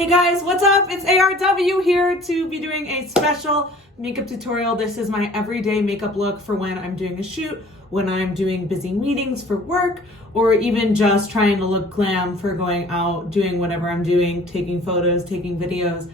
Hey guys, what's up? It's ARW here to be doing a special makeup tutorial. This is my everyday makeup look for when I'm doing a shoot, when I'm doing busy meetings for work, or even just trying to look glam for going out, doing whatever I'm doing, taking photos, taking videos.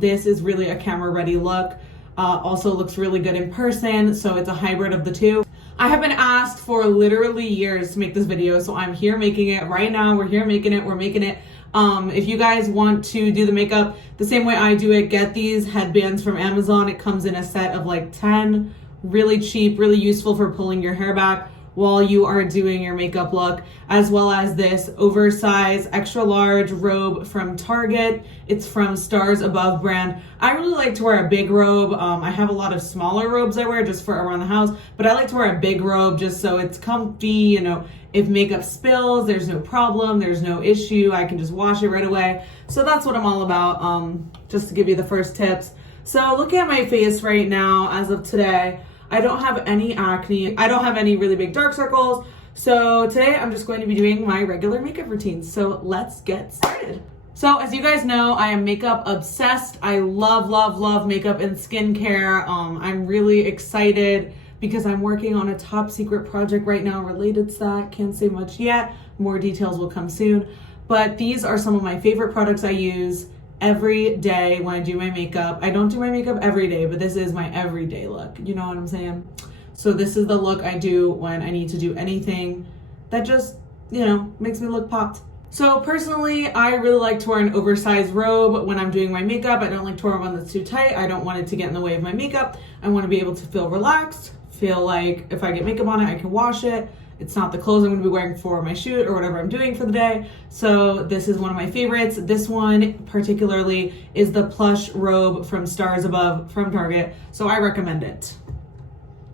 This is really a camera ready look. Also looks really good in person, so it's a hybrid of the two. I have been asked for literally years to make this video, so I'm here making it right now. We're here making it, we're making it. If you guys want to do the makeup the same way I do it, get these headbands from Amazon. It comes in a set of like 10, really cheap, really useful for pulling your hair back while you are doing your makeup look, as well as this oversized extra large robe from Target. It's from Stars Above brand. I really like to wear a big robe. I have a lot of smaller robes I wear just for around the house, but I like to wear a big robe just so it's comfy, you know. If makeup spills, there's no problem, there's no issue, I can just wash it right away. So that's what I'm all about, just to give you the first tips. So looking at my face right now, as of today, I don't have any acne. I don't have any really big dark circles. So today I'm just going to be doing my regular makeup routine. So let's get started. So as you guys know, I am makeup obsessed. I love, love, love makeup and skincare. I'm really excited because I'm working on a top secret project right now related to that. Can't say much yet. More details will come soon. But these are some of my favorite products I use every day when I do my makeup. I don't do my makeup every day, but this is my everyday look. You know what I'm saying? So this is the look I do when I need to do anything that just, you know, makes me look popped. So personally, I really like to wear an oversized robe when I'm doing my makeup. I don't like to wear one that's too tight. I don't want it to get in the way of my makeup. I want to be able to feel relaxed, feel like if I get makeup on it, I can wash it. It's not the clothes I'm going to be wearing for my shoot or whatever I'm doing for the day. So this is one of my favorites. This one particularly is the plush robe from Stars Above from Target. So I recommend it.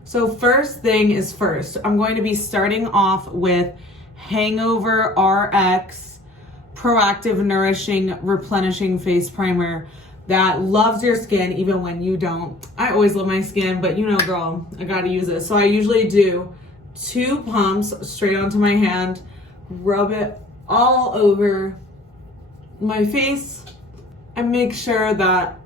So first thing is first, I'm going to be starting off with Hangover RX Proactive Nourishing Replenishing Face Primer that loves your skin even when you don't. I always love my skin, but you know, girl, I gotta use it. So I usually do 2 pumps straight onto my hand, rub it all over my face, and make sure that,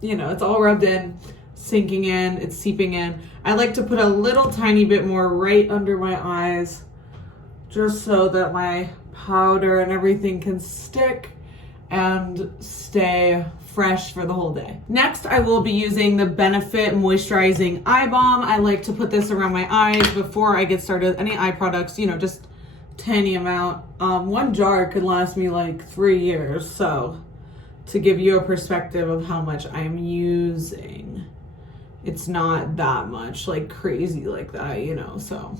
you know, it's all rubbed in, sinking in, it's seeping in. I like to put a little tiny bit more right under my eyes, just so that my powder and everything can stick and stay fresh for the whole day. Next, I will be using the Benefit Moisturizing Eye Bomb. I like to put this around my eyes before I get started. Any eye products, you know, just tiny amount. One jar could last me like 3 years. So to give you a perspective of how much I'm using, it's not that much, like crazy like that, you know, so.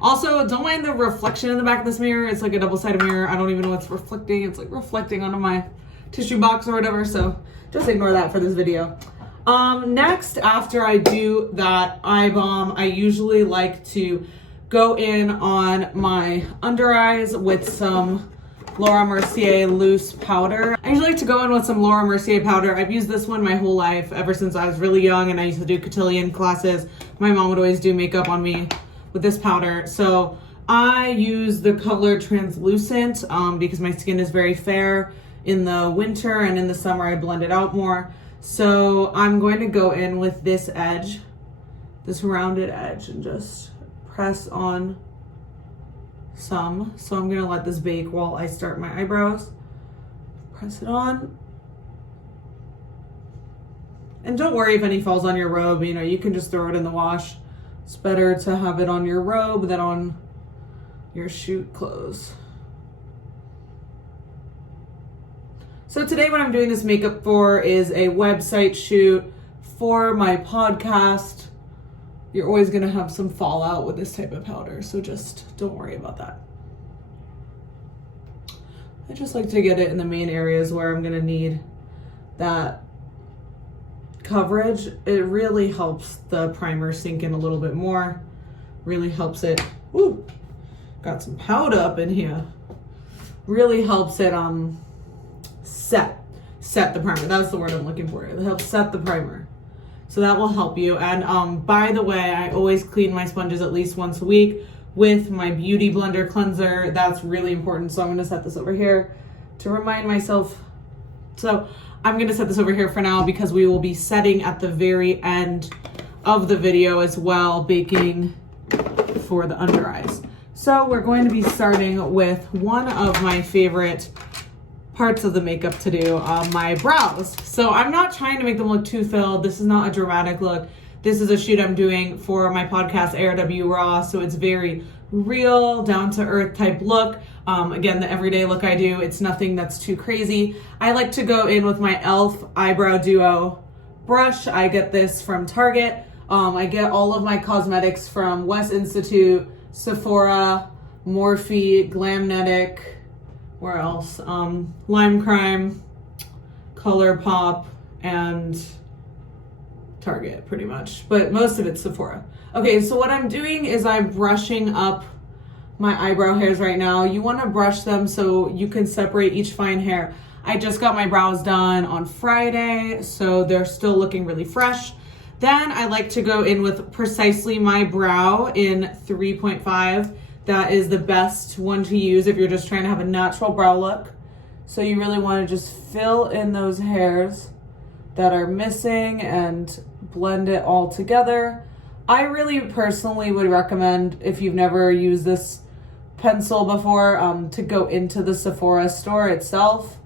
Also, don't mind the reflection in the back of this mirror. It's like a double-sided mirror. I don't even know what's reflecting. It's like reflecting onto my tissue box or whatever. So just ignore that for this video. Next, after I do that eye balm, I usually like to go in on my under eyes with some Laura Mercier loose powder. I usually like to go in with some Laura Mercier powder. I've used this one my whole life, ever since I was really young and I used to do cotillion classes. My mom would always do makeup on me with this powder. So I use the color Translucent because my skin is very fair in the winter, and in the summer I blend it out more. So I'm going to go in with this edge, this rounded edge, and just press on some. So I'm gonna let this bake while I start my eyebrows. Press it on. And don't worry if any falls on your robe, you know, you can just throw it in the wash. It's better to have it on your robe than on your shoot clothes. So today what I'm doing this makeup for is a website shoot for my podcast. You're always gonna have some fallout with this type of powder, so just don't worry about that. I just like to get it in the main areas where I'm gonna need that coverage. It really helps the primer sink in a little bit more. Really helps it. Ooh, got some powder up in here. Really helps it set the primer. That's the word I'm looking for. It helps set the primer. So that will help you. And by the way, I always clean my sponges at least once a week with my Beauty Blender cleanser. That's really important. So I'm going to set this over here to remind myself. So I'm gonna set this over here for now because we will be setting at the very end of the video as well, baking for the under eyes. So we're going to be starting with one of my favorite parts of the makeup to do, my brows. So I'm not trying to make them look too filled. This is not a dramatic look. This is a shoot I'm doing for my podcast, ARW RAW. So it's very real, down to earth type look. Again, the everyday look I do, it's nothing that's too crazy. I like to go in with my e.l.f. Eyebrow Duo brush. I get this from Target. I get all of my cosmetics from West Institute, Sephora, Morphe, Glamnetic, where else? Lime Crime, Colourpop, and Target, pretty much. But most of it's Sephora. Okay, so what I'm doing is I'm brushing up my eyebrow hairs right now. You want to brush them so you can separate each fine hair. I just got my brows done on Friday, so they're still looking really fresh. Then I like to go in with Precisely My Brow in 3.5. That is the best one to use if you're just trying to have a natural brow look. So you really want to just fill in those hairs that are missing and blend it all together. I really personally would recommend, if you've never used this pencil before, to go into the Sephora store itself,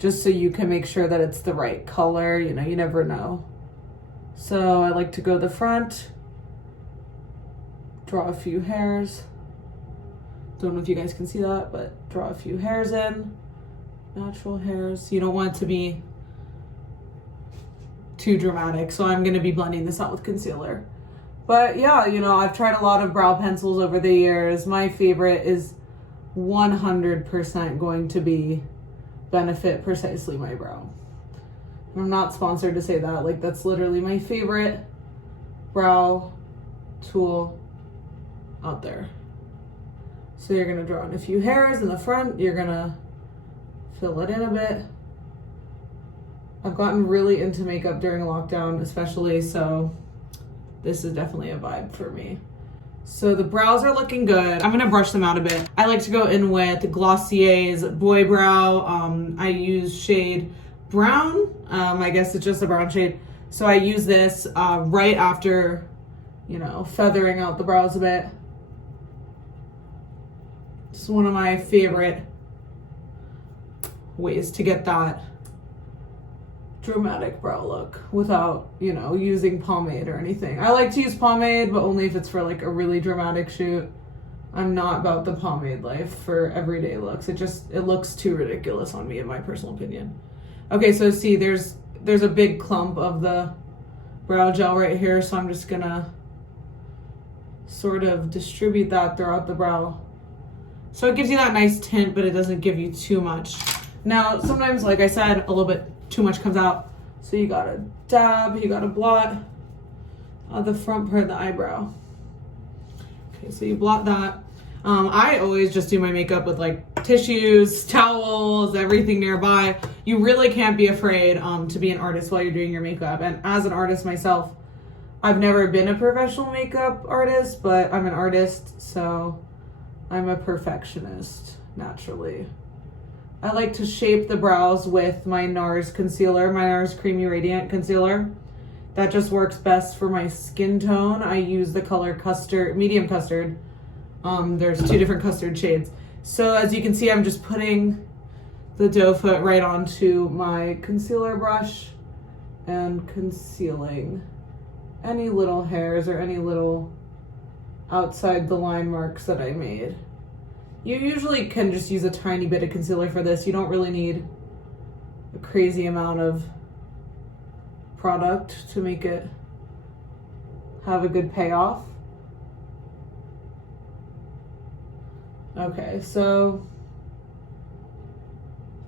just so you can make sure that it's the right color. You know, you never know. So I like to go the front, draw a few hairs. Don't know if you guys can see that, but draw a few hairs in, natural hairs. You don't want it to be too dramatic, so I'm gonna be blending this out with concealer. But yeah, you know, I've tried a lot of brow pencils over the years. My favorite is 100% going to be Benefit Precisely My Brow. I'm not sponsored to say that, like that's literally my favorite brow tool out there. So you're gonna draw in a few hairs in the front, you're gonna fill it in a bit. I've gotten really into makeup during lockdown especially, so this is definitely a vibe for me. So the brows are looking good. I'm gonna brush them out a bit. I like to go in with Glossier's Boy Brow. I use shade Brown. I guess it's just a brown shade. So I use this right after, you know, feathering out the brows a bit. It's one of my favorite ways to get that dramatic brow look without, you know, using pomade or anything. I like to use pomade, but only if it's for like a really dramatic shoot. I'm not about the pomade life for everyday looks. It looks too ridiculous on me, in my personal opinion. Okay, so see, there's a big clump of the brow gel right here, so I'm just gonna sort of distribute that throughout the brow. So it gives you that nice tint, but it doesn't give you too much. Now, sometimes, like I said, a little bit too much comes out. So you gotta dab, you gotta blot the front part of the eyebrow. Okay, so you blot that. I always just do my makeup with like tissues, towels, everything nearby. You really can't be afraid to be an artist while you're doing your makeup. And as an artist myself, I've never been a professional makeup artist, but I'm an artist, so I'm a perfectionist naturally. I like to shape the brows with my NARS concealer, my NARS Creamy Radiant Concealer. That just works best for my skin tone. I use the color custard, medium custard. There's two different custard shades. So as you can see, I'm just putting the doe foot right onto my concealer brush and concealing any little hairs or any little outside the line marks that I made. You usually can just use a tiny bit of concealer for this. You don't really need a crazy amount of product to make it have a good payoff. Okay, so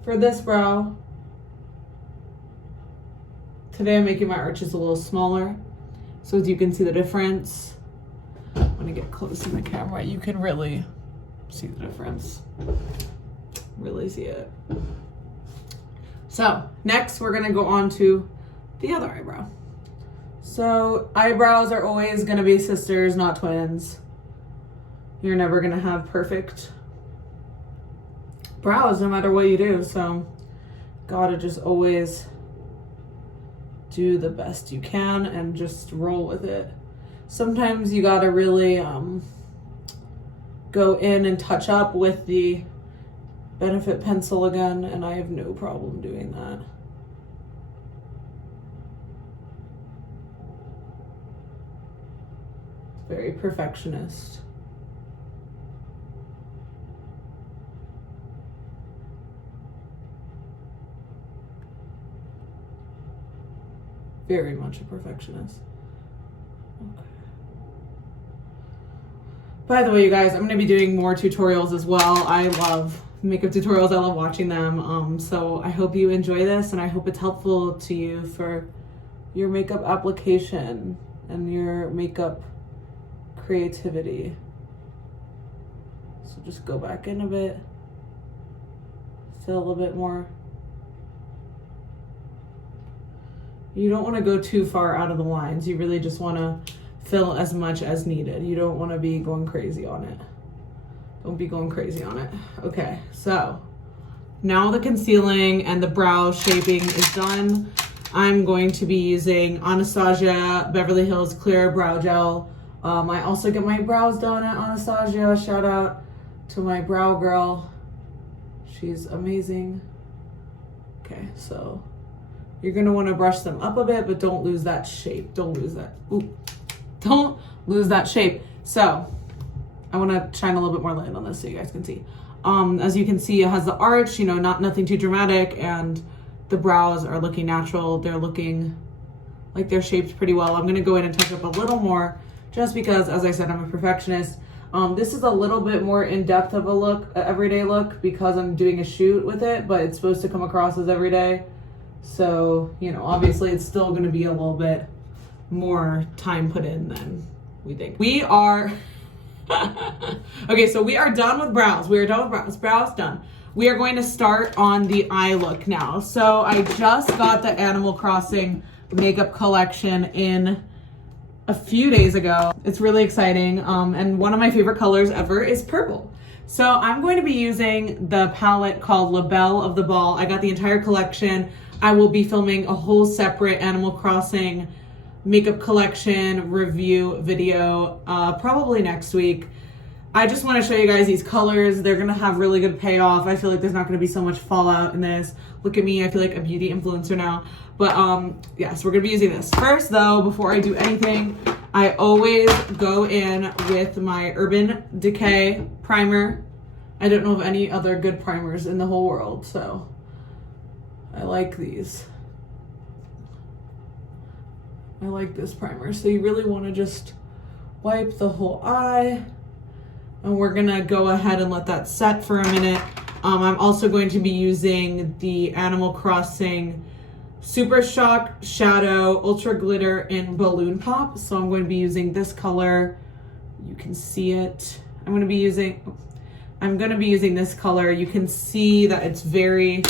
for this brow, today I'm making my arches a little smaller. So as you can see the difference, I'm gonna get close in the camera, you can really see the difference. Really see it. So next we're gonna go on to the other eyebrow. So eyebrows are always gonna be sisters, not twins. You're never gonna have perfect brows no matter what you do. So gotta just always do the best you can and just roll with it. Sometimes you gotta really go in and touch up with the Benefit pencil again, and I have no problem doing that. Very perfectionist. Very much a perfectionist. Okay. By the way, you guys, I'm going to be doing more tutorials as well. I love makeup tutorials. I love watching them. So I hope you enjoy this, and I hope it's helpful to you for your makeup application and your makeup creativity. So just go back in a bit. Still a little bit more. You don't want to go too far out of the lines. You really just want to fill as much as needed. You don't want to be going crazy on it. Don't be going crazy on it. Okay, so now the concealing and the brow shaping is done. I'm going to be using Anastasia Beverly Hills Clear Brow Gel. I also get my brows done at Anastasia. Shout out to my brow girl. She's amazing. Okay, so you're gonna wanna brush them up a bit, but don't lose that shape. Don't lose that, ooh. Don't lose that shape. So I wanna shine a little bit more light on this so you guys can see. As you can see, it has the arch, you know, nothing too dramatic, and the brows are looking natural. They're looking like they're shaped pretty well. I'm gonna go in and touch up a little more just because, as I said, I'm a perfectionist. This is a little bit more in-depth of a look, an everyday look, because I'm doing a shoot with it, but it's supposed to come across as everyday. So, you know, obviously it's still gonna be a little bit more time put in than we think. We are, okay, so we are done with brows. We are done with brows. Brows done. We are going to start on the eye look now. So I just got the Animal Crossing makeup collection in a few days ago. It's really exciting. And one of my favorite colors ever is purple. So I'm going to be using the palette called La Belle of the Ball. I got the entire collection. I will be filming a whole separate Animal Crossing makeup collection review video probably next week. I just want to show you guys these colors. They're going to have really good payoff. I feel like there's not going to be so much fallout in this. Look at me, I feel like a beauty influencer now. But yes, we're going to be using this. First though, before I do anything, I always go in with my Urban Decay primer. I don't know of any other good primers in the whole world, so I like these. I like this primer. So you really want to just wipe the whole eye. And we're gonna go ahead and let that set for a minute. I'm also going to be using the Animal Crossing SuperShock Shadow Ultra Glitter in Balloon Pop. So I'm going to be using this color. You can see it. I'm gonna be using this color. You can see that it's very,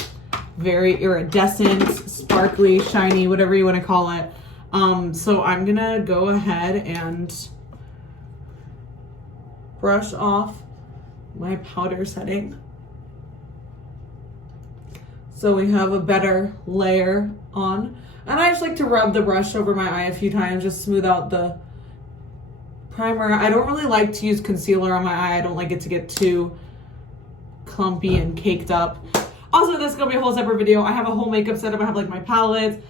very iridescent, sparkly, shiny, whatever you want to call it. So I'm gonna go ahead and brush off my powder setting so we have a better layer on. And I just like to rub the brush over my eye a few times, just smooth out the primer. I don't really like to use concealer on my eye. I don't like it to get too clumpy and caked up. Also, this is gonna be a whole separate video. I have a whole makeup setup. I have like my palettes,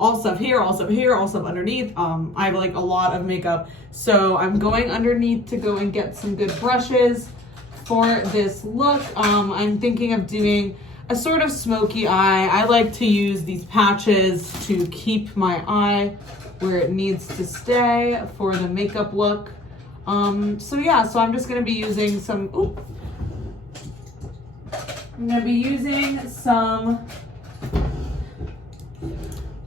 all stuff here, all stuff here, all stuff underneath. I have like a lot of makeup. So I'm going underneath to go and get some good brushes for this look. I'm thinking of doing a sort of smoky eye. I like to use these patches to keep my eye where it needs to stay for the makeup look. So yeah, so I'm just gonna be using some, I'm gonna be using some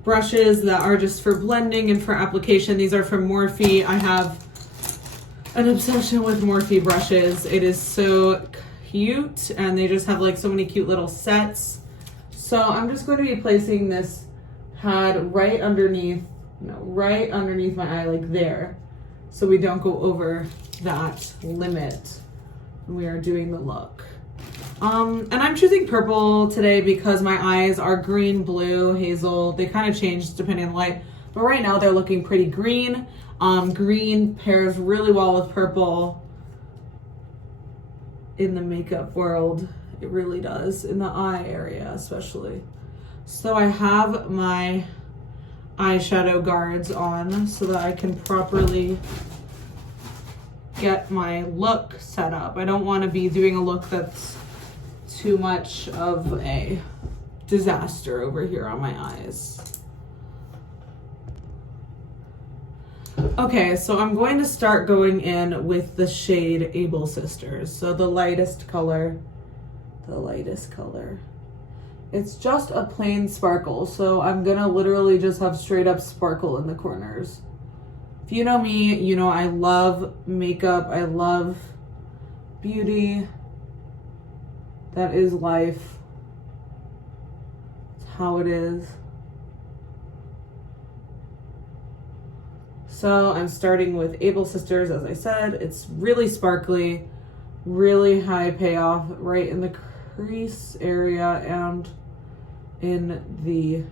brushes that are just for blending and for application. These are from Morphe. I have an obsession with Morphe brushes. It is so cute, and they just have like so many cute little sets. So I'm just going to be placing this pad right underneath my eye, like there, so we don't go over that limit when we are doing the look. And I'm choosing purple today because my eyes are green, blue, hazel. They kind of change depending on the light, but right now they're looking pretty green. Green pairs really well with purple in the makeup world. It really does, in the eye area especially. So I have my eyeshadow guards on so that I can properly get my look set up. I don't want to be doing a look that's too much of a disaster over here on my eyes. Okay, so I'm going to start going in with the shade Able Sisters. So the lightest color. It's just a plain sparkle, so I'm gonna literally just have straight up sparkle in the corners. If you know me, you know I love makeup, I love beauty. That is life. It's how it is. So I'm starting with Able Sisters, as I said. It's really sparkly, really high payoff right in the crease area and in the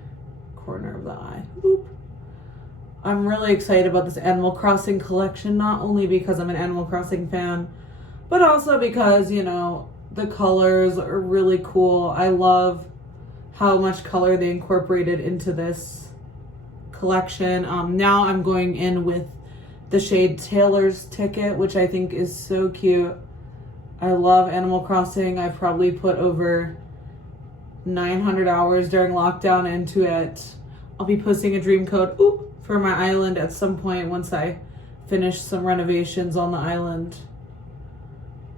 corner of the eye. Oop. I'm really excited about this Animal Crossing collection, not only because I'm an Animal Crossing fan, but also because, you know, the colors are really cool. I love how much color they incorporated into this collection. Now I'm going in with the shade Taylor's Ticket, which I think is so cute. I love Animal Crossing. I probably put over 900 hours during lockdown into it. I'll be posting a dream code for my island at some point once I finish some renovations on the island.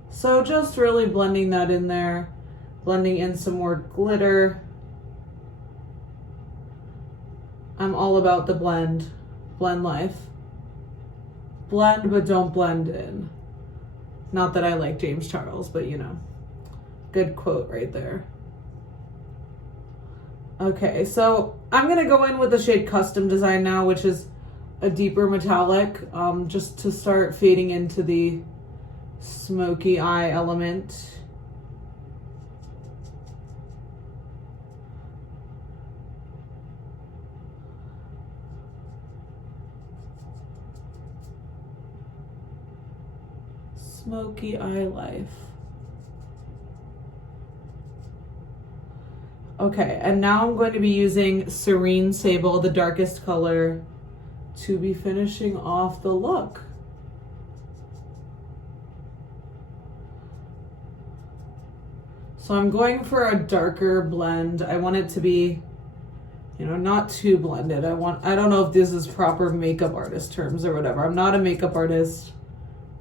So just really blending that in there, blending in some more glitter. I'm all about the blend life. Blend, but don't blend in. Not that I like James Charles, but you know, good quote right there. Okay, so I'm gonna go in with the shade Custom Design now, which is a deeper metallic, just to start fading into the smoky eye element. Smoky eye life. Okay, and now I'm going to be using Serene Sable, the darkest color, to be finishing off the look. So I'm going for a darker blend. I want it to be, you know, not too blended. I don't know if this is proper makeup artist terms or whatever. I'm not a makeup artist.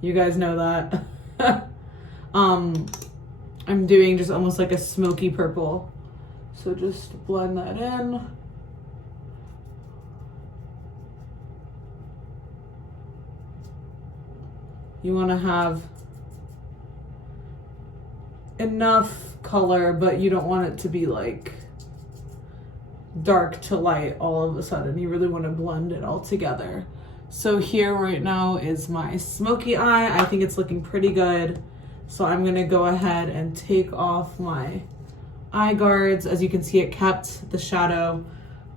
You guys know that. I'm doing just almost like a smoky purple. So just blend that in. You want to have enough color, but you don't want it to be like dark to light all of a sudden. You really want to blend it all together. So here right now is my smoky eye. I think it's looking pretty good. So I'm going to go ahead and take off my eye guards. As you can see, it kept the shadow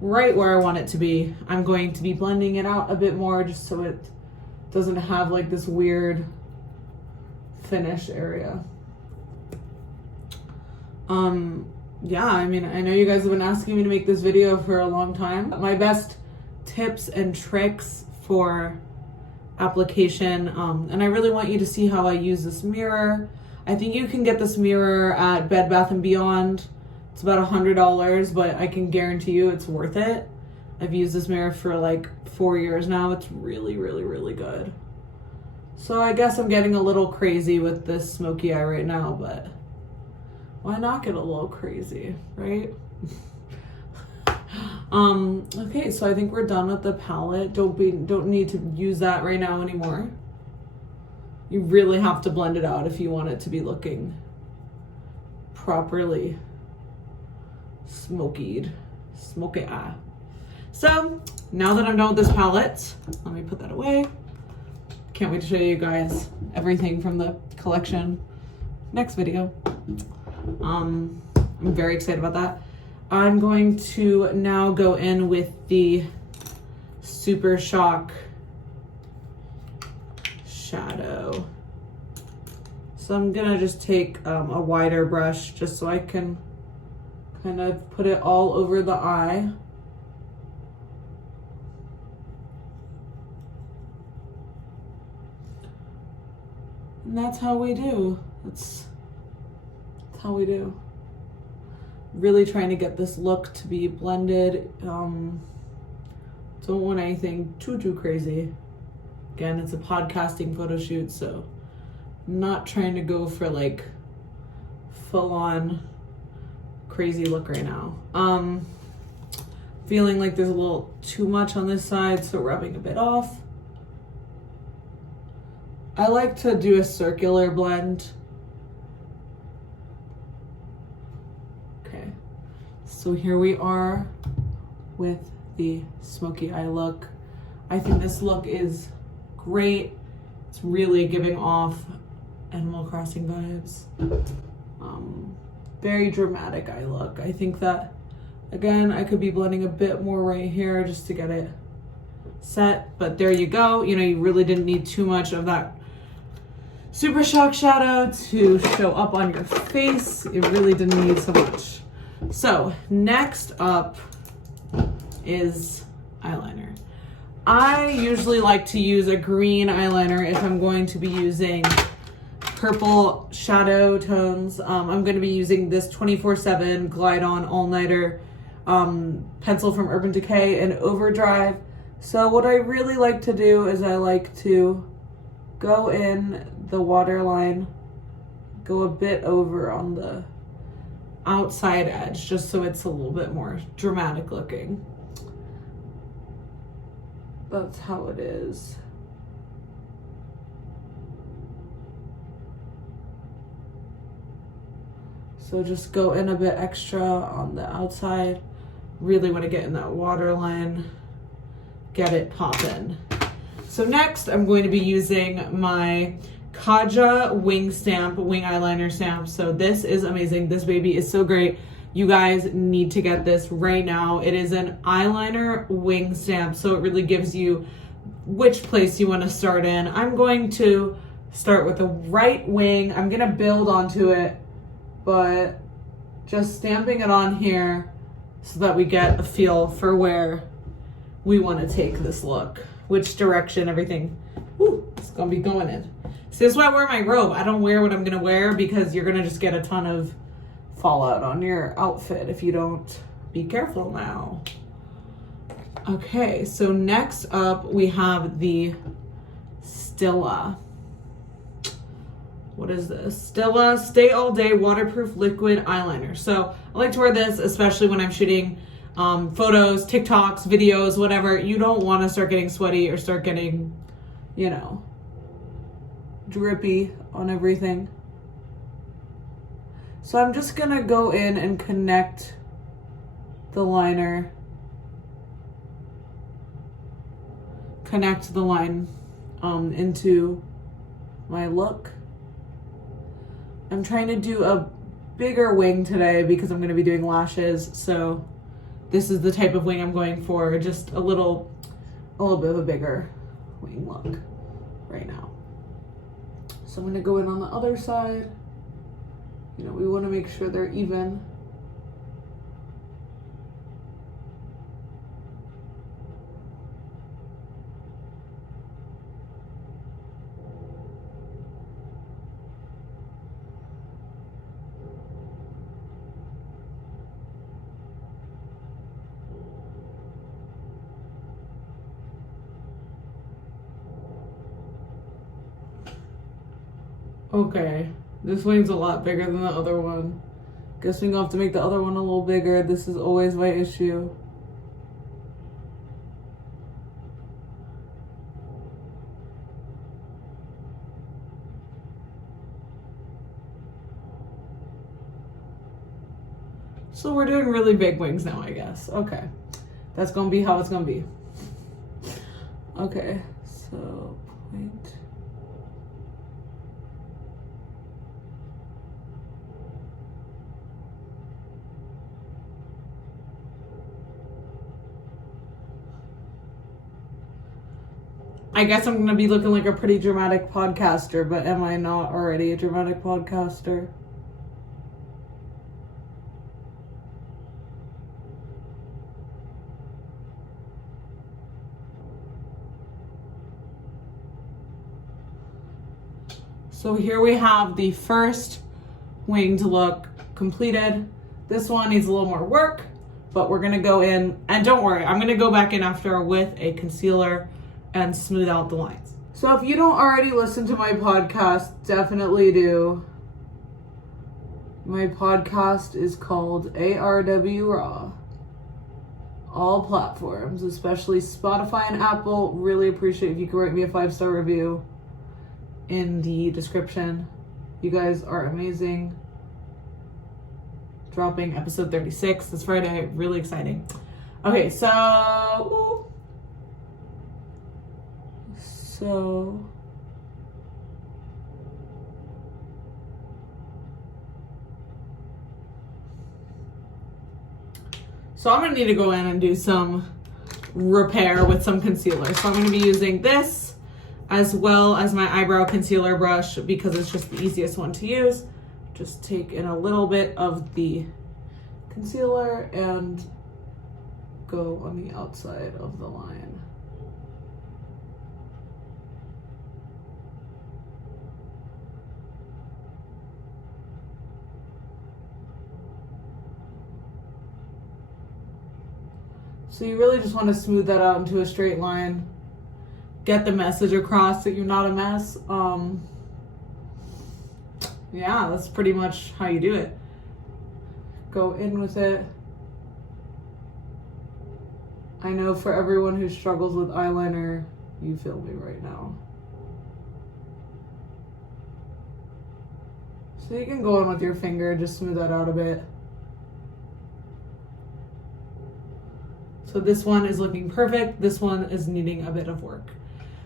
right where I want it to be. I'm going to be blending it out a bit more just so it doesn't have like this weird finish area. Yeah, I mean, I know you guys have been asking me to make this video for a long time. My best tips and tricks for application, and I really want you to see how I use this mirror. I think you can get this mirror at Bed Bath & Beyond. It's about $100, but I can guarantee you it's worth it. I've used this mirror for like 4 years now. It's really, really, really good. So I guess I'm getting a little crazy with this smoky eye right now, but why not get a little crazy, right? Okay, so I think we're done with the palette. Don't need to use that right now anymore. You really have to blend it out if you want it to be looking properly smoky eye. So now that I'm done with this palette, let me put that away. Can't wait to show you guys everything from the collection next video. I'm very excited about that. I'm going to now go in with the SuperShock shadow. So I'm gonna just take a wider brush just so I can kind of put it all over the eye. And that's how we do. That's how we do. Really trying to get this look to be blended. Don't want anything too crazy. Again, it's a podcasting photo shoot, so I'm not trying to go for like full-on crazy look right now. Feeling like there's a little too much on this side, so rubbing a bit off. I like to do a circular blend. Okay, so here we are with the smoky eye look. I think this look is great. It's really giving off Animal Crossing vibes. Very dramatic eye look. I think that, again, I could be blending a bit more right here just to get it set, but there you go. You know, you really didn't need too much of that SuperShock shadow to show up on your face. It really didn't need so much. So next up is eyeliner. I usually like to use a green eyeliner if I'm going to be using purple shadow tones. I'm going to be using this 24/7 Glide On All Nighter pencil from Urban Decay in Overdrive. So what I really like to do is I like to go in the waterline, go a bit over on the outside edge just so it's a little bit more dramatic looking. That's how it is. So just go in a bit extra on the outside. Really want to get in that waterline, get it poppin'. So next I'm going to be using my Kaja wing eyeliner stamp. So this is amazing. This baby is so great. You guys need to get this right now. It is an eyeliner wing stamp, so it really gives you which place you want to start in. I'm going to start with the right wing. I'm gonna build onto it, but just stamping it on here so that we get a feel for where we want to take this look, which direction everything it's gonna be going in. So this is why I wear my robe. I don't wear what I'm gonna wear because you're gonna just get a ton of fallout on your outfit if you don't be careful now. Okay, so next up we have the Stila. What is this? Stila Stay All Day Waterproof Liquid Eyeliner. So I like to wear this, especially when I'm shooting photos, TikToks, videos, whatever. You don't want to start getting sweaty or start getting, you know, drippy on everything. So I'm just gonna go in and connect the liner, connect the line into my look. I'm trying to do a bigger wing today because I'm gonna be doing lashes. So this is the type of wing I'm going for, just a little bit of a bigger wing look right now. So I'm gonna go in on the other side. You know, we want to make sure they're even. Okay. This wing's a lot bigger than the other one. Guess we're gonna have to make the other one a little bigger. This is always my issue. So we're doing really big wings now, I guess. Okay. That's gonna be how it's gonna be. Okay, so point. I guess I'm gonna be looking like a pretty dramatic podcaster, but am I not already a dramatic podcaster? So here we have the first winged look completed. This one needs a little more work, but we're gonna go in, and don't worry, I'm gonna go back in after with a concealer and smooth out the lines. So if you don't already listen to my podcast, definitely do. My podcast is called ARW RAW. All platforms, especially Spotify and Apple. Really appreciate if you could write me a 5-star review in the description. You guys are amazing. Dropping episode 36 this Friday. Really exciting. Okay, so I'm gonna need to go in and do some repair with some concealer. So I'm gonna be using this as well as my eyebrow concealer brush because it's just the easiest one to use. Just take in a little bit of the concealer and go on the outside of the line. So you really just want to smooth that out into a straight line. Get the message across that you're not a mess. Yeah, that's pretty much how you do it. Go in with it. I know for everyone who struggles with eyeliner, you feel me right now. So you can go in with your finger, just smooth that out a bit. So this one is looking perfect. This one is needing a bit of work.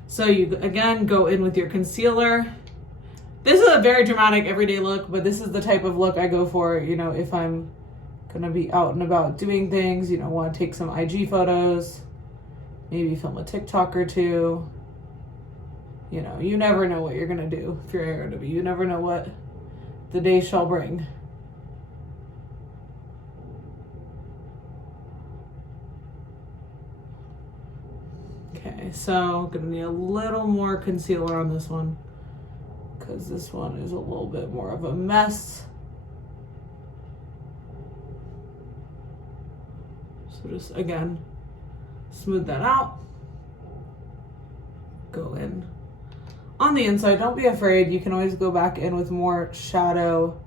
So you, again, go in with your concealer. This is a very dramatic everyday look, but this is the type of look I go for, you know, if I'm gonna be out and about doing things, you know, want to take some IG photos, maybe film a TikTok or two. You know, you never know what you're gonna do if you're ARW. You never know what the day shall bring. Okay, so gonna need a little more concealer on this one because this one is a little bit more of a mess. So just, again, smooth that out. Go in on the inside. Don't be afraid. You can always go back in with more shadow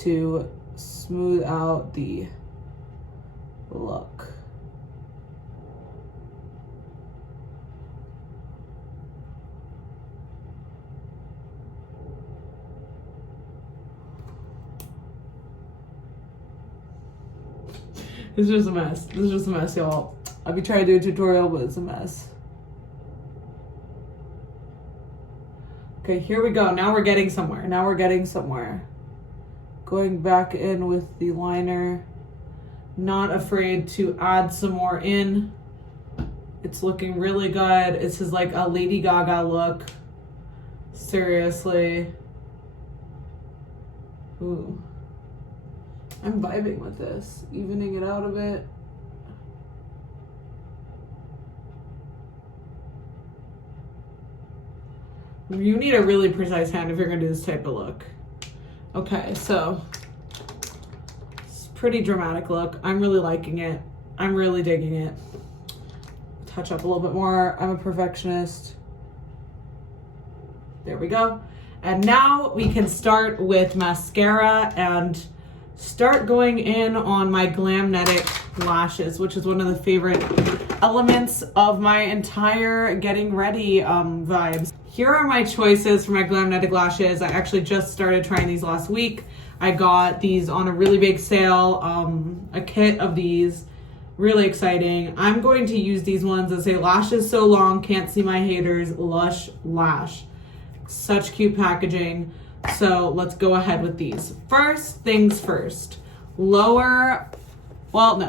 to smooth out the look. It's just a mess. This is just a mess, y'all. I'll be trying to do a tutorial, but it's a mess. Okay, here we go. Now we're getting somewhere. Now we're getting somewhere. Going back in with the liner. Not afraid to add some more in. It's looking really good. This is like a Lady Gaga look. Seriously. Ooh. I'm vibing with this, evening it out a bit. You need a really precise hand if you're gonna do this type of look. Okay, so it's a pretty dramatic look. I'm really liking it. I'm really digging it. Touch up a little bit more. I'm a perfectionist. There we go. And now we can start with mascara and start going in on my Glamnetic lashes, which is one of the favorite elements of my entire getting ready vibes. Here are my choices for my Glamnetic lashes. I actually just started trying these last week. I got these on a really big sale, a kit of these. Really exciting. I'm going to use these ones that say lashes so long, can't see my haters, Lush Lash. Such cute packaging. So let's go ahead with these. First things first,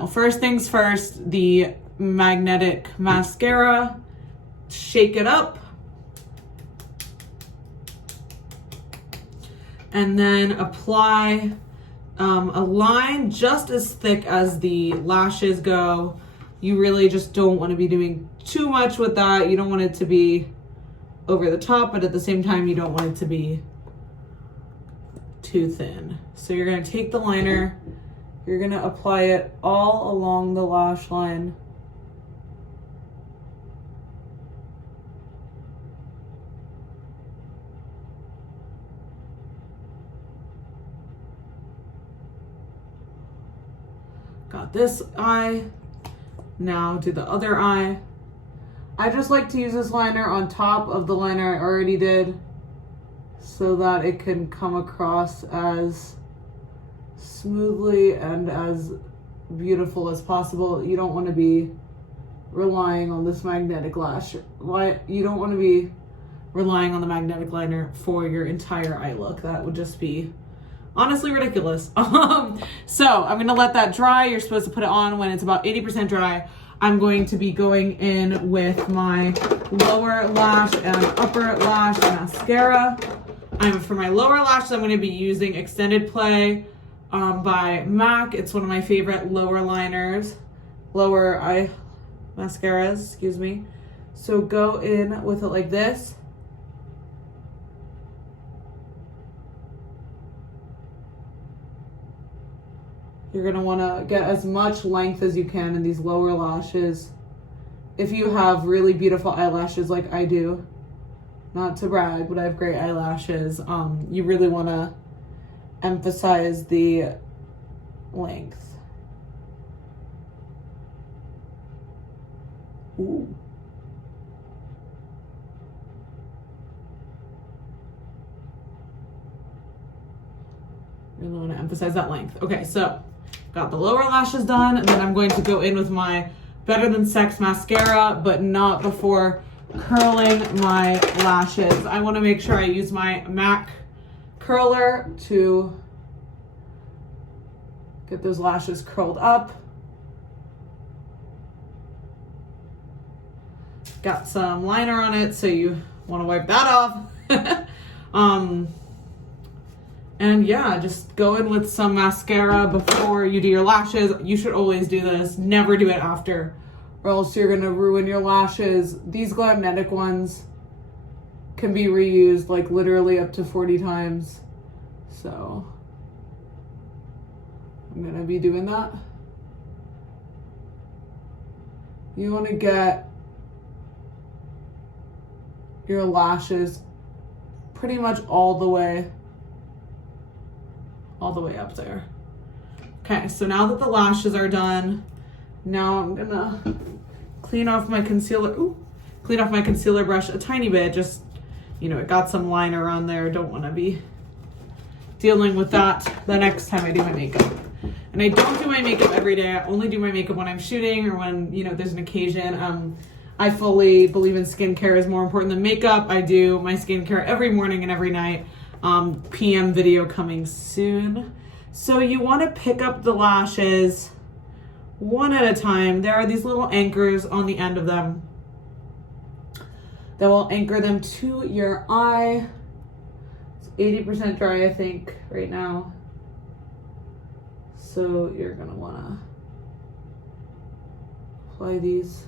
first things first, the magnetic mascara. shake it up. And then apply a line just as thick as the lashes go. You really just don't want to be doing too much with that. You don't want it to be over the top, but at the same time, you don't want it to be too thin. So you're gonna take the liner, you're gonna apply it all along the lash line. Got this eye. Now do the other eye. I just like to use this liner on top of the liner I already did so that it can come across as smoothly and as beautiful as possible. You don't want to be relying on this magnetic lash. You don't want to be relying on the magnetic liner for your entire eye look. That would just be honestly ridiculous. So I'm gonna let that dry. You're supposed to put it on when it's about 80% dry. I'm going to be going in with my lower lash and upper lash mascara. For my lower lashes, I'm going to be using Extended Play by MAC. It's one of my favorite lower eye mascaras, excuse me. So go in with it like this. You're going to want to get as much length as you can in these lower lashes. If you have really beautiful eyelashes like I do, not to brag, but I have great eyelashes, you really want to emphasize the length. Ooh. Really want to emphasize that length. Okay, so got the lower lashes done, and then I'm going to go in with my Better Than Sex mascara, but not before curling my lashes. I want to make sure I use my MAC curler to get those lashes curled up. Got some liner on it, so you want to wipe that off. And yeah, just go in with some mascara before you do your lashes. You should always do this. Never do it after, or else you're gonna ruin your lashes. These Glamnetic ones can be reused like literally up to 40 times. So I'm gonna be doing that. You wanna get your lashes pretty much all the way up there. Okay, so now that the lashes are done, now I'm gonna clean off my concealer. Clean off my concealer brush a tiny bit. Just, it got some liner on there. Don't want to be dealing with that the next time I do my makeup. And I don't do my makeup every day. I only do my makeup when I'm shooting or when, there's an occasion. I fully believe in skincare is more important than makeup. I do my skincare every morning and every night. PM video coming soon. So you want to pick up the lashes one at a time. There are these little anchors on the end of them that will anchor them to your eye. It's 80% dry, I think, right now. So you're gonna want to apply these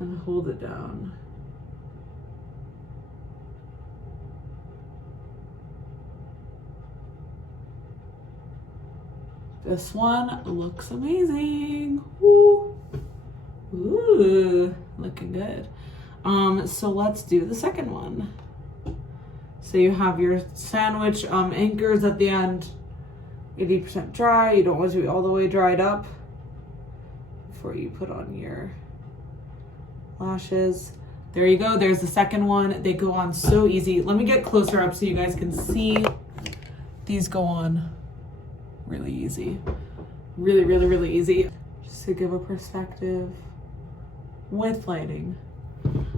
and hold it down. This one looks amazing. Woo. Ooh, looking good. So let's do the second one. So you have your sandwich anchors at the end, 80% dry. You don't want to be all the way dried up before you put on your lashes. There you go. There's the second one. They go on so easy. Let me get closer up so you guys can see. These go on really easy. Really, really, really easy. Just to give a perspective with lighting.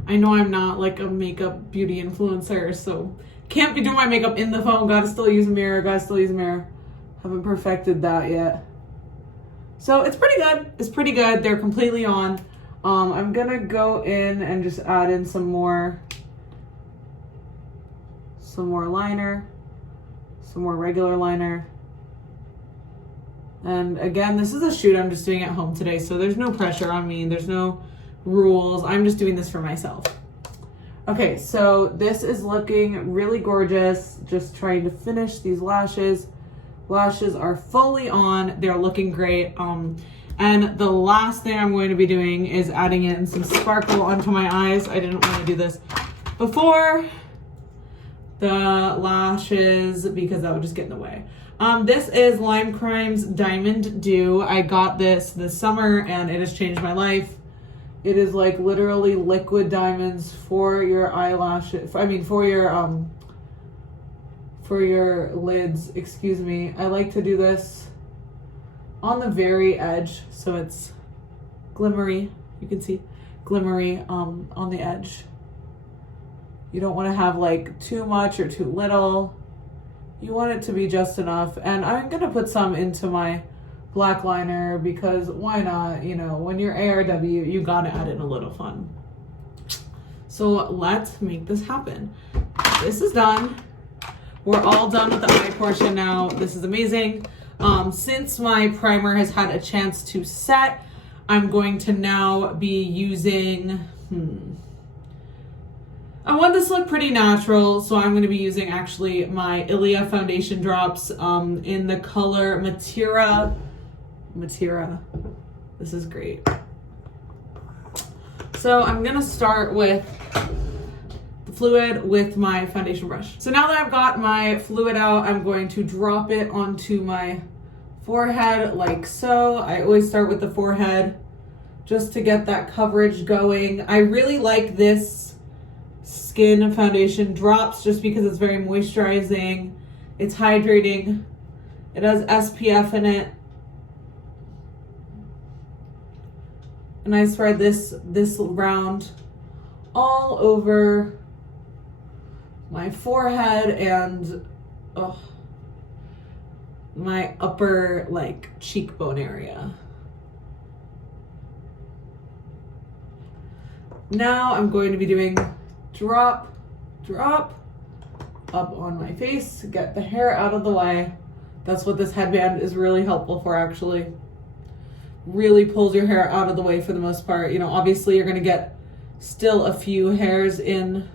I know I'm not like a makeup beauty influencer, so can't be doing my makeup in the phone. Gotta still use a mirror. Haven't perfected that yet. So it's pretty good. They're completely on. I'm gonna go in and just add in some more liner, some more regular liner. And again, this is a shoot I'm just doing at home today, so there's no pressure on me. There's no rules. I'm just doing this for myself. Okay, so this is looking really gorgeous. Just trying to finish these lashes. Lashes are fully on. They're looking great. And the last thing I'm going to be doing is adding in some sparkle onto my eyes. I didn't want to do this before the lashes because that would just get in the way. This is Lime Crime's Diamond Dew. I got this summer and it has changed my life. It is like literally liquid diamonds for your eyelashes. For your lids, excuse me. I like to do this on the very edge so it's glimmery. You can see glimmery on the edge. You don't want to have like too much or too little. You want it to be just enough. And I'm gonna put some into my black liner because why not? You know, when you're ARW, you gotta add in a little fun. So let's make this happen. This is done. We're all done with the eye portion now. This is amazing. Since my primer has had a chance to set, I'm going to now be using, I want this to look pretty natural, so I'm going to be using actually my Ilia foundation drops in the color Matira. This is great. So I'm going to start with the fluid with my foundation brush. So now that I've got my fluid out, I'm going to drop it onto my forehead like so. I always start with the forehead just to get that coverage going. I really like this Skin foundation drops just because it's very moisturizing. It's hydrating. It has SPF in it. And I spread this round all over my forehead and my upper like cheekbone area. Now I'm going to be doing drop up on my face to get the hair out of the way. That's what this headband is really helpful for, actually. Really pulls your hair out of the way for the most part. You know, obviously you're gonna get still a few hairs in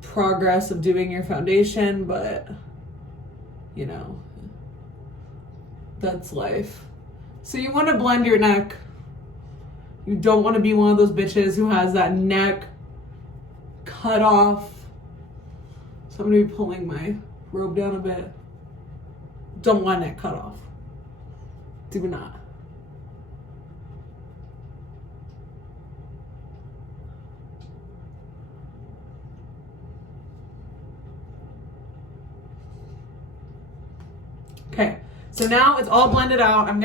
progress of doing your foundation, but you know, that's life. So you want to blend your neck. You don't want to be one of those bitches who has that neck cut off. So I'm gonna be pulling my robe down a bit. Don't want neck cut off. Do not. Okay, so now it's all blended out. And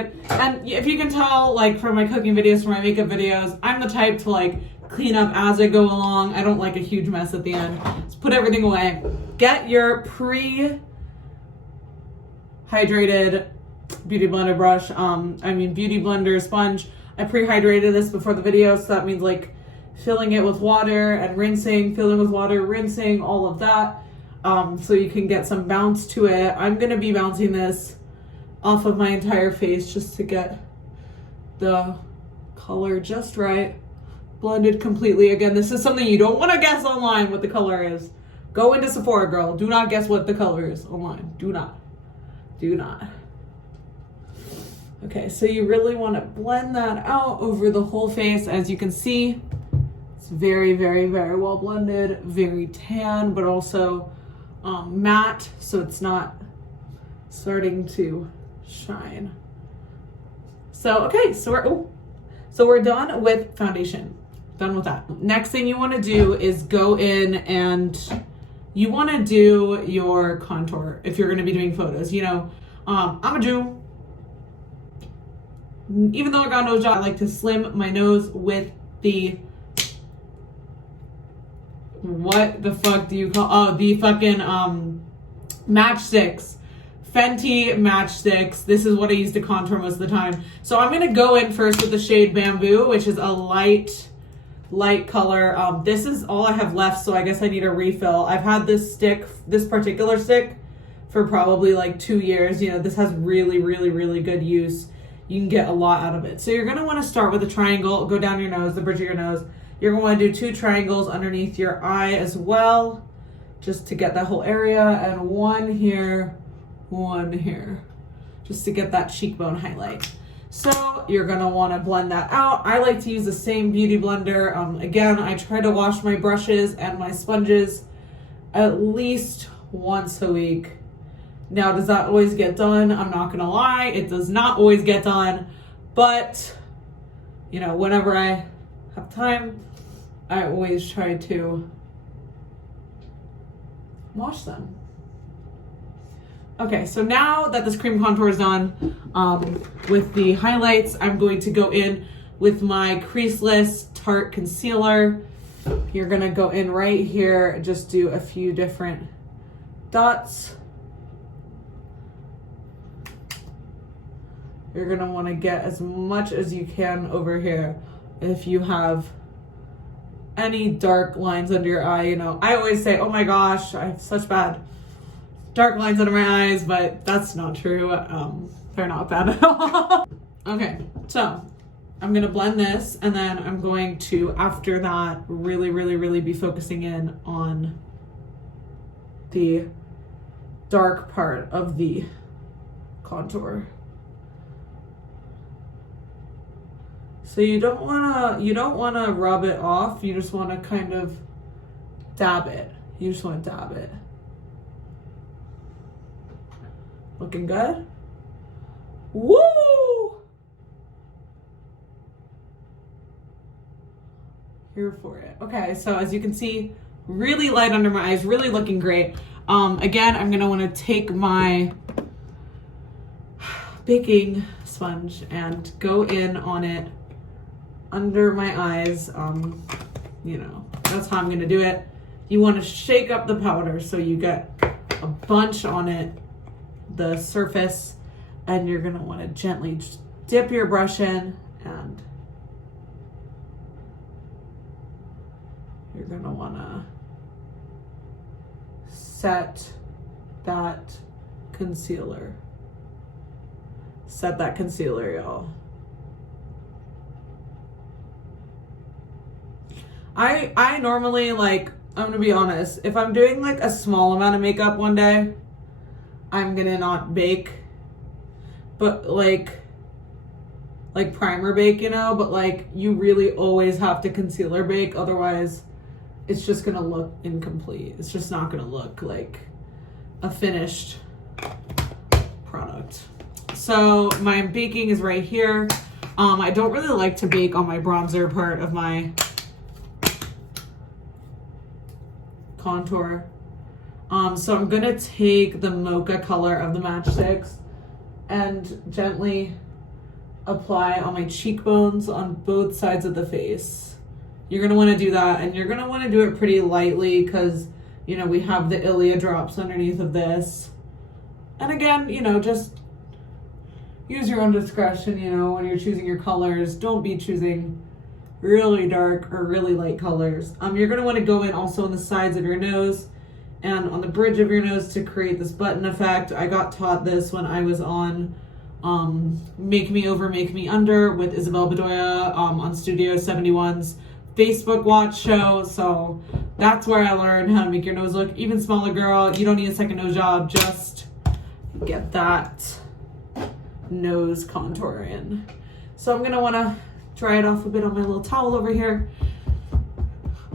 if you can tell, like from my cooking videos, from my makeup videos, I'm the type to like clean up as I go along. I don't like a huge mess at the end. Just put everything away. Get your pre-hydrated beauty blender brush. Beauty blender sponge. I pre-hydrated this before the video, so that means like filling it with water and rinsing, filling with water, rinsing, all of that. So you can get some bounce to it. I'm gonna be bouncing this off of my entire face just to get the color just right. Blended completely. Again, this is something you don't want to guess online what the color is. Go into Sephora, girl. Do not guess what the color is online. Do not. Do not. Okay, so you really want to blend that out over the whole face. As you can see, it's very, very, very well blended. Very tan, but also matte, so it's not starting to shine. So, okay, so we're done with foundation. Done with that. Next thing you want to do is go in and you want to do your contour if you're going to be doing photos. You know, I'm gonna do, even though I got a nose job, I like to slim my nose with the, what the fuck do you call, the fucking Matchsticks Fenty matchsticks. This is what I use to contour most of the time. So I'm gonna go in first with the shade Bamboo, which is a light color. This is all I have left, so I guess I need a refill. I've had this particular stick for probably like 2 years. You know, this has really, really, really good use. You can get a lot out of it. So you're gonna wanna start with a triangle, go down your nose, the bridge of your nose. You're gonna wanna do 2 triangles underneath your eye as well, just to get that whole area, and one here, just to get that cheekbone highlight. So you're gonna wanna blend that out. I like to use the same beauty blender. Again, I try to wash my brushes and my sponges at least once a week. Now, does that always get done? I'm not gonna lie, it does not always get done, but you know, whenever I have time, I always try to wash them. Okay, so now that this cream contour is done with the highlights, I'm going to go in with my creaseless Tarte Concealer. You're gonna go in right here, just do a few different dots. You're gonna wanna get as much as you can over here. If you have any dark lines under your eye, you know, I always say, oh my gosh, I have such bad dark lines under my eyes, but that's not true. They're not bad at all. Okay, so I'm gonna blend this, and then I'm going to, after that, really, really, really be focusing in on the dark part of the contour. So you don't wanna rub it off. You just wanna kind of dab it. You just wanna dab it. Looking good? Woo! Here for it. Okay, so as you can see, really light under my eyes, really looking great. Again, I'm gonna wanna take my baking sponge and go in on it under my eyes. You know, that's how I'm gonna do it. You wanna shake up the powder so you get a bunch on it, the surface, and you're gonna wanna gently just dip your brush in, and you're gonna wanna set that concealer. Set that concealer, y'all. I normally, like, I'm gonna be honest, if I'm doing like a small amount of makeup one day, I'm gonna not bake, but like primer bake, you know, but like you really always have to concealer bake, otherwise it's just gonna look incomplete. It's just not gonna look like a finished product. So my baking is right here. I don't really like to bake on my bronzer part of my contour. So I'm gonna take the mocha color of the matchsticks and gently apply on my cheekbones on both sides of the face. You're gonna wanna do that, and you're gonna wanna do it pretty lightly because, you know, we have the Ilia drops underneath of this. And again, you know, just use your own discretion, you know, when you're choosing your colors. Don't be choosing really dark or really light colors. You're gonna wanna go in also on the sides of your nose and on the bridge of your nose to create this button effect. I got taught this when I was on Make Me Over, Make Me Under with Isabel Bedoya on Studio 71's Facebook watch show. So that's where I learned how to make your nose look even smaller, girl. You don't need a second nose job, just get that nose contour in. So I'm gonna wanna dry it off a bit on my little towel over here.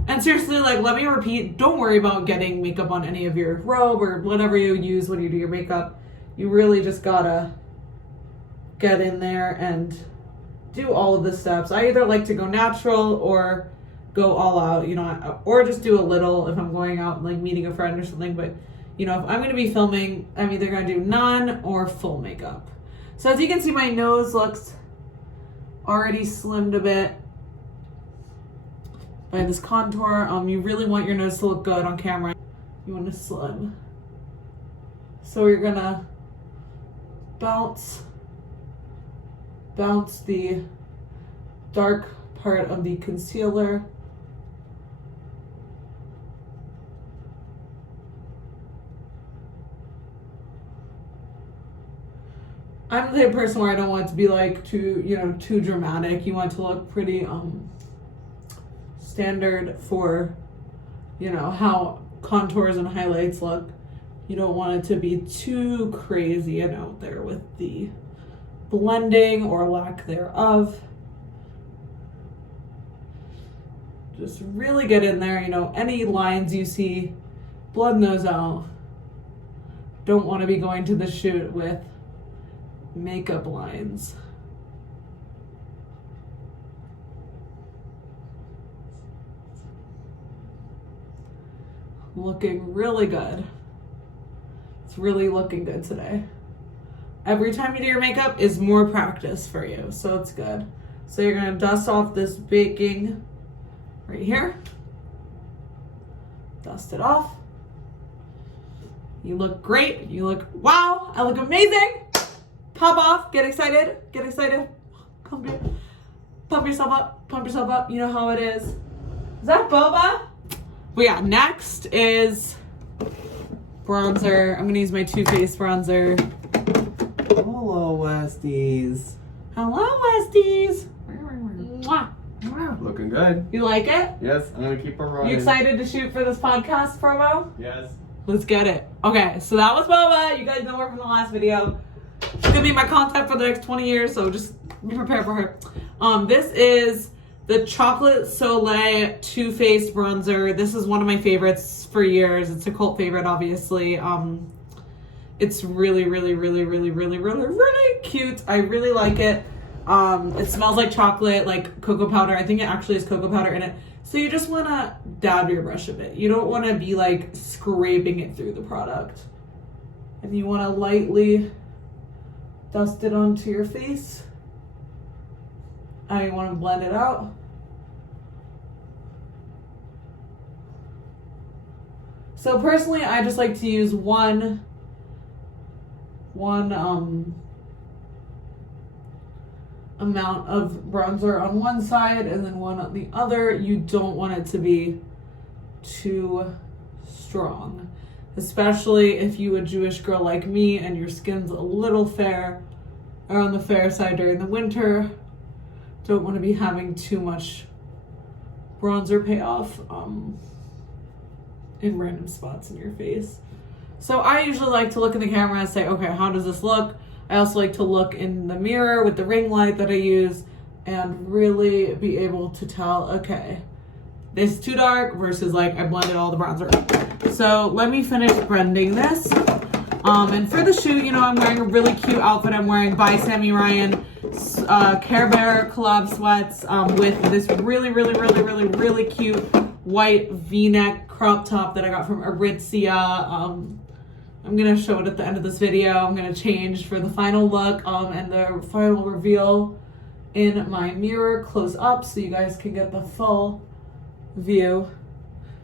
And seriously, like, let me repeat, don't worry about getting makeup on any of your robe or whatever you use when you do your makeup. You really just gotta get in there and do all of the steps. I either like to go natural or go all out, you know, or just do a little if I'm going out, like meeting a friend or something. But, you know, if I'm gonna be filming, I'm either gonna do none or full makeup. So as you can see, my nose looks already slimmed a bit by this contour. You really want your nose to look good on camera. You want to slim. So you're gonna bounce the dark part of the concealer. I'm the type of person where I don't want it to be like too dramatic. You want it to look pretty standard for how contours and highlights look. You don't want it to be too crazy and out there with the blending or lack thereof. Just really get in there, any lines you see, blend those out. Don't want to be going to the shoot with makeup lines. Looking really good. It's really looking good today. Every time you do your makeup is more practice for you, so it's good. So you're gonna dust off this baking right here. Dust it off. You look great. You look, wow, I look amazing. Pop off, get excited, get excited. Come here. Pump yourself up, you know how it is. Is that boba? But yeah, next is bronzer. I'm gonna use my Too Faced bronzer. Hello, Westies. Hello, Westies. Mwah. Looking good. You like it? Yes, I'm gonna keep it running. You excited to shoot for this podcast promo? Yes. Let's get it. Okay, so that was Boba. You guys know her from the last video. She's gonna be my contact for the next 20 years, so just be prepared for her. This is the Chocolate Soleil Too Faced bronzer. This is one of my favorites for years. It's a cult favorite, obviously. It's really, really, really, really, really, really, really cute. I really like it. It smells like chocolate, like cocoa powder. I think it actually has cocoa powder in it. So you just want to dab your brush a bit. You don't want to be like scraping it through the product. And you want to lightly dust it onto your face. And you want to blend it out. So personally, I just like to use one amount of bronzer on one side and then one on the other. You don't want it to be too strong, especially if you a Jewish girl like me and your skin's a little fair or on the fair side during the winter. Don't want to be having too much bronzer payoff in random spots in your face. So I usually like to look in the camera and say, okay, how does this look? I also like to look in the mirror with the ring light that I use and really be able to tell, okay, this is too dark versus like I blended all the bronzer. So let me finish blending this. And for the shoot, I'm wearing a really cute outfit. I'm wearing by Sammy Ryan Care Bear collab sweats with this really, really, really, really, really cute white V-neck crop top that I got from Aritzia. I'm going to show it at the end of this video. I'm going to change for the final look and the final reveal in my mirror close up so you guys can get the full view.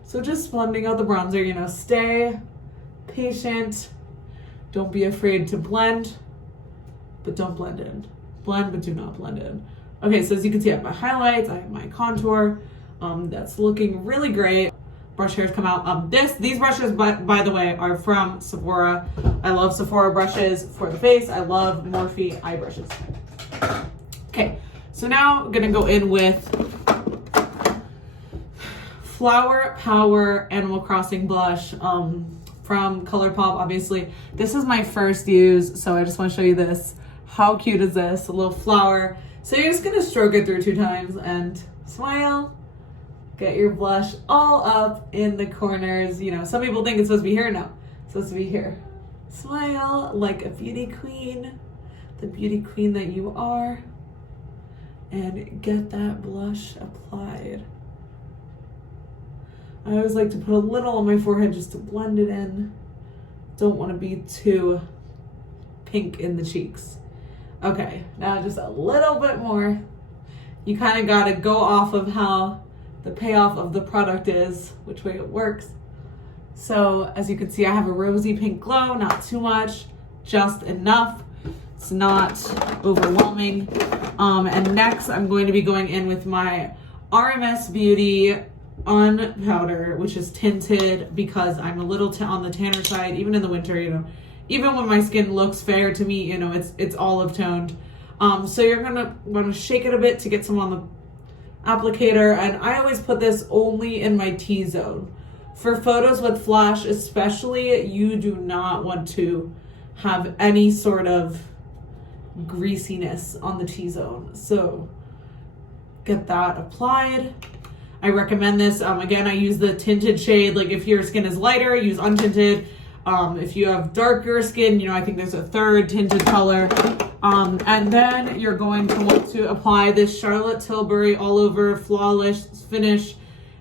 So just blending out the bronzer, stay patient. Don't be afraid to blend, but don't blend in. Blend, but do not blend in. Okay, so as you can see, I have my highlights, I have my contour. That's looking really great. Brush hairs come out. These brushes, by the way, are from Sephora. I love Sephora brushes for the face. I love Morphe eye brushes. Okay, so now I'm gonna go in with Flower Power Animal Crossing blush from Colourpop, obviously. This is my first use, so I just want to show you this. How cute is this? A little flower. So you're just gonna stroke it through 2 times and smile. Get your blush all up in the corners. Some people think it's supposed to be here. No, it's supposed to be here. Smile like a beauty queen, the beauty queen that you are, and get that blush applied. I always like to put a little on my forehead just to blend it in. Don't want to be too pink in the cheeks. Okay, now just a little bit more. You kind of got to go off of how the payoff of the product is, which way it works. So as you can see, I have a rosy pink glow, not too much, just enough. It's not overwhelming. And next I'm going to be going in with my RMS Beauty Powder, which is tinted because I'm a little on the tanner side, even in the winter, you know, even when my skin looks fair to me, you know, it's olive toned. So you're gonna shake it a bit to get some on the applicator, and I always put this only in my T-zone. For photos with flash especially, you do not want to have any sort of greasiness on the T-zone. So get that applied. I recommend this. Again, I use the tinted shade. Like if your skin is lighter, use untinted. If you have darker skin, you know, I think there's a third tinted color. And then you're going to want to apply this Charlotte Tilbury All Over Flawless Finish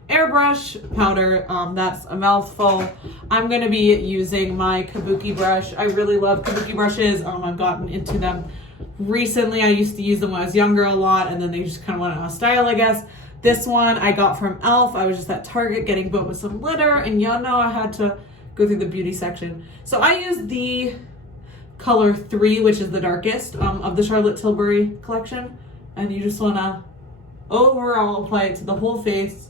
airbrush powder. That's a mouthful. I'm going to be using my kabuki brush. I really love kabuki brushes. I've gotten into them recently. I used to use them when I was younger a lot, and then they just kind of went out of style, I guess. This one I got from e.l.f. I was just at Target getting built with some glitter, and y'all know I had to go through the beauty section. So I used the color 3, which is the darkest of the Charlotte Tilbury collection. And you just want to overall apply it to the whole face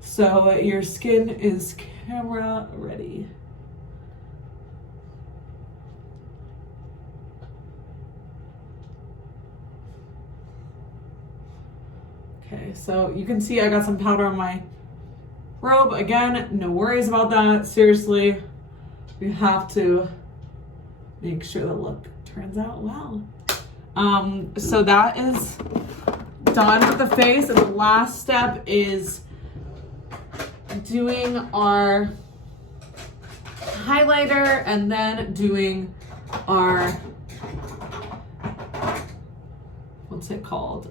so your skin is camera ready. Okay, so you can see I got some powder on my robe. Again, no worries about that. Seriously, you have to make sure the look turns out well. So that is done with the face, and the last step is doing our highlighter and then doing our, what's it called?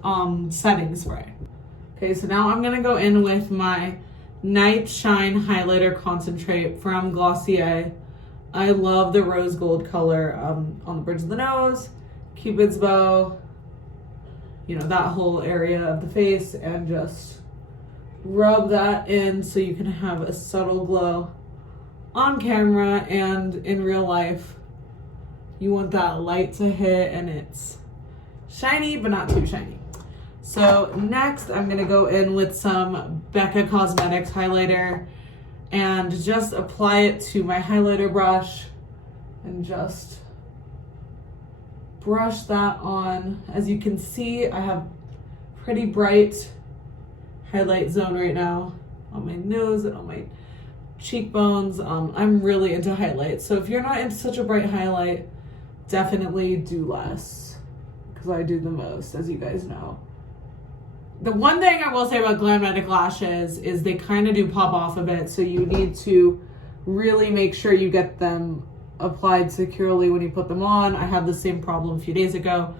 Setting spray. Okay, so now I'm gonna go in with my Night Shine Highlighter Concentrate from Glossier. I love the rose gold color on the bridge of the nose, Cupid's bow, you know, that whole area of the face, and just rub that in so you can have a subtle glow on camera and in real life. You want that light to hit and it's shiny but not too shiny. So next I'm gonna go in with some Becca Cosmetics highlighter and just apply it to my highlighter brush and just brush that on. As you can see, I have pretty bright highlight zone right now on my nose and on my cheekbones. I'm really into highlights, so if you're not into such a bright highlight, definitely do less, because I do the most, as you guys know. The one thing I will say about Glamnetic lashes is they kind of do pop off a bit, so you need to really make sure you get them applied securely when you put them on. I had the same problem a few days ago.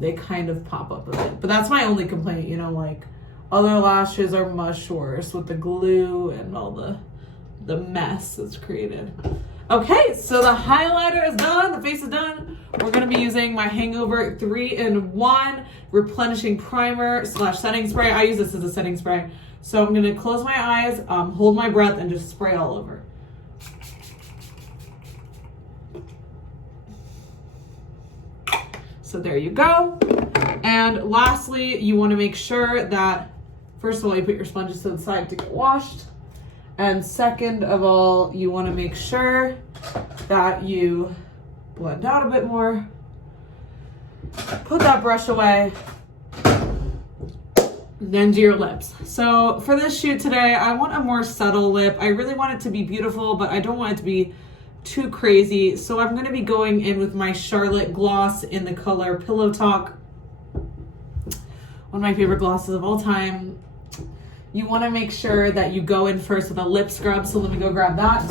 They kind of pop up a bit, but that's my only complaint, you know, like other lashes are much worse with the glue and all the mess that's created. Okay, so the highlighter is done, the face is done. We're gonna be using my Hangover 3-in-1 Replenishing Primer / setting spray. I use this as a setting spray. So I'm gonna close my eyes, hold my breath, and just spray all over. So there you go. And lastly, you wanna make sure that, first of all, you put your sponges to the side to get washed. And second of all, you want to make sure that you blend out a bit more. Put that brush away. Then do your lips. So for this shoot today, I want a more subtle lip. I really want it to be beautiful, but I don't want it to be too crazy. So I'm going to be going in with my Charlotte gloss in the color Pillow Talk. One of my favorite glosses of all time. You want to make sure that you go in first with a lip scrub, so let me go grab that.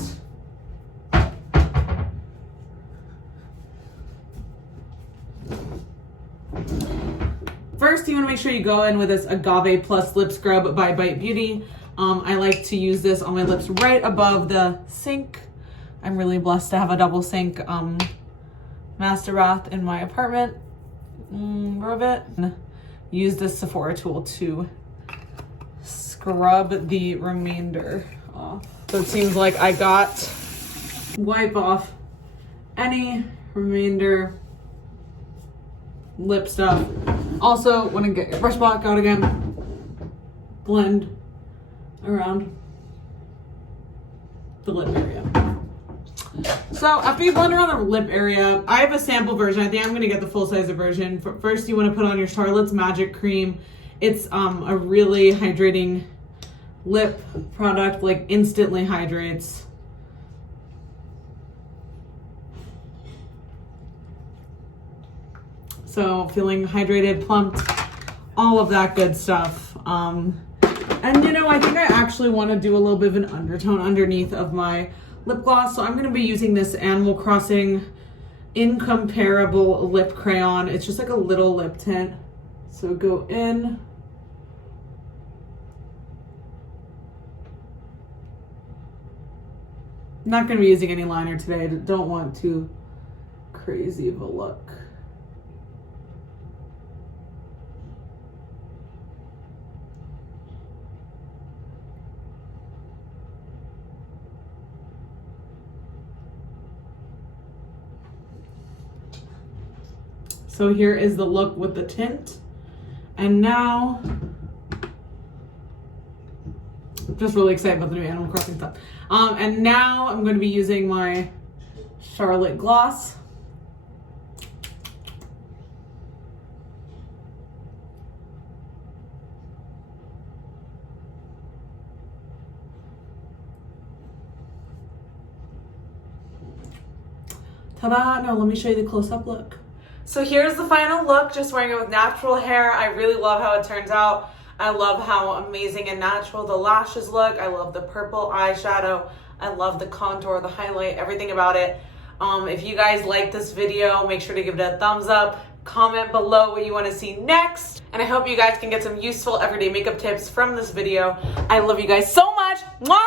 First, you want to make sure you go in with this Agave Plus Lip Scrub by Bite Beauty. I like to use this on my lips right above the sink. I'm really blessed to have a double sink master bath in my apartment. Rub it. Use this Sephora tool to scrub the remainder off. So it seems like I got wipe off any remainder lip stuff. Also, want to get your brush block out again. Blend around the lip area. So after you blend around the lip area, I have a sample version. I think I'm going to get the full-size version. First, you want to put on your Charlotte's Magic Cream. It's a really hydrating lip product, like instantly hydrates. So feeling hydrated, plumped, all of that good stuff. And you know, I think I actually want to do a little bit of an undertone underneath of my lip gloss. So I'm going to be using this Animal Crossing Incomparable Lip Crayon. It's just like a little lip tint. So go in. I'm not going to be using any liner today. I don't want too crazy of a look. So here is the look with the tint. And now, I'm just really excited about the new Animal Crossing stuff. And now I'm going to be using my Charlotte gloss. Ta-da! Now let me show you the close-up look. So here's the final look, just wearing it with natural hair. I really love how it turns out. I love how amazing and natural the lashes look. I love the purple eyeshadow. I love the contour, the highlight, everything about it. If you guys like this video, make sure to give it a thumbs up. Comment below what you want to see next. And I hope you guys can get some useful everyday makeup tips from this video. I love you guys so much. Mwah!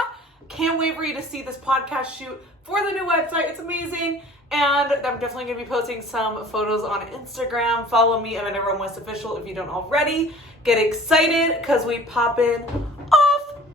Can't wait for you to see this podcast shoot for the new website. It's amazing. And I'm definitely going to be posting some photos on Instagram. Follow me at West Official if you don't already. Get excited because we pop in